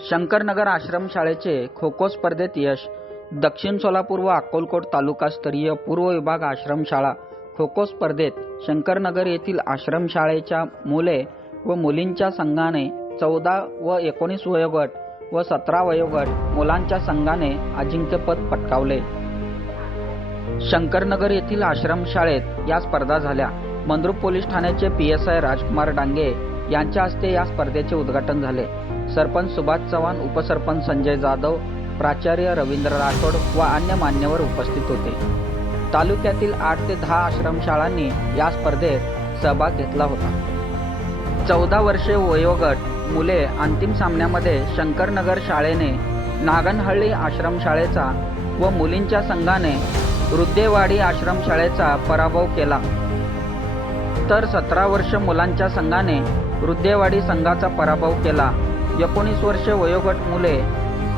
शंकरनगर आश्रमशाळेचे खो खो स्पर्धेत यश. दक्षिण सोलापूर व अक्कलकोट तालुकास्तरीय पूर्व विभाग आश्रमशाळा खो खो स्पर्धेत शंकरनगर येथील आश्रमशाळेच्या मुले व मुलींच्या संघाने चौदा व एकोणीस वयोगट व सतरा वयोगट मुलांच्या संघाने अजिंक्यपद पटकावले. शंकरनगर येथील आश्रमशाळेत या स्पर्धा झाल्या. मंद्रुप पोलीस ठाण्याचे P S I Rajkumar Dange यांच्या हस्ते या स्पर्धेचे उद्घाटन झाले. सरपंच सुभाष चव्हाण उपसरपंच संजय जाधव प्राचार्य रवींद्र राठोड व अन्य मान्यवर उपस्थित होते. तालुक्यातील आठ ते दहा आश्रमशाळांनी या स्पर्धेत सहभाग घेतला होता. चौदा वर्षे वयोगट मुले अंतिम सामन्यामध्ये शंकरनगर शाळेने नागनहळ्ळी आश्रमशाळेचा व मुलींच्या संघाने वृद्धेवाडी आश्रमशाळेचा पराभव केला. तर सतरा वर्ष मुलांच्या संघाने वृद्धेवाडी संघाचा पराभव केला. एकोणीस वर्षे वयोगट मुले.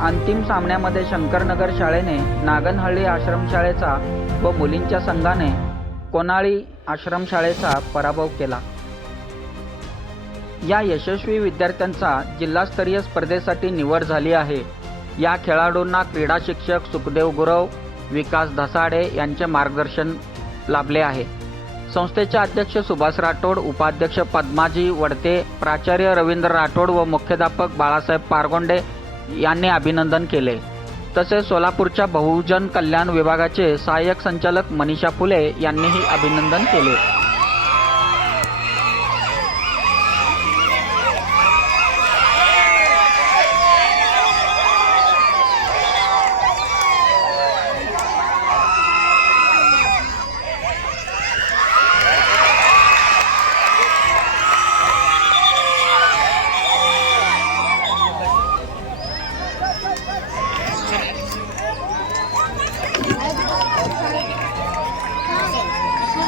अंतिम सामन्यामध्ये शंकरनगर शाळेने नागनहळ्ळी आश्रमशाळेचा व मुलींच्या संघाने कोनाळी आश्रमशाळेचा पराभव केला. या यशस्वी विद्यार्थ्यांचा जिल्हास्तरीय स्पर्धेसाठी निवड झाली आहे. या खेळाडूंना क्रीडा शिक्षक सुखदेव गुरव विकास धसाडे यांचे मार्गदर्शन लाभले आहे. संस्थेचे अध्यक्ष सुभाष राठोड उपाध्यक्ष पद्माजी वडते प्राचार्य रवींद्र राठोड व मुख्याध्यापक बाळासाहेब पारगोंडे यांनी अभिनंदन केले. तसेच सोलापूरच्या बहुजन कल्याण विभागाचे सहाय्यक संचालक मनीषा फुले यांनीही अभिनंदन केले.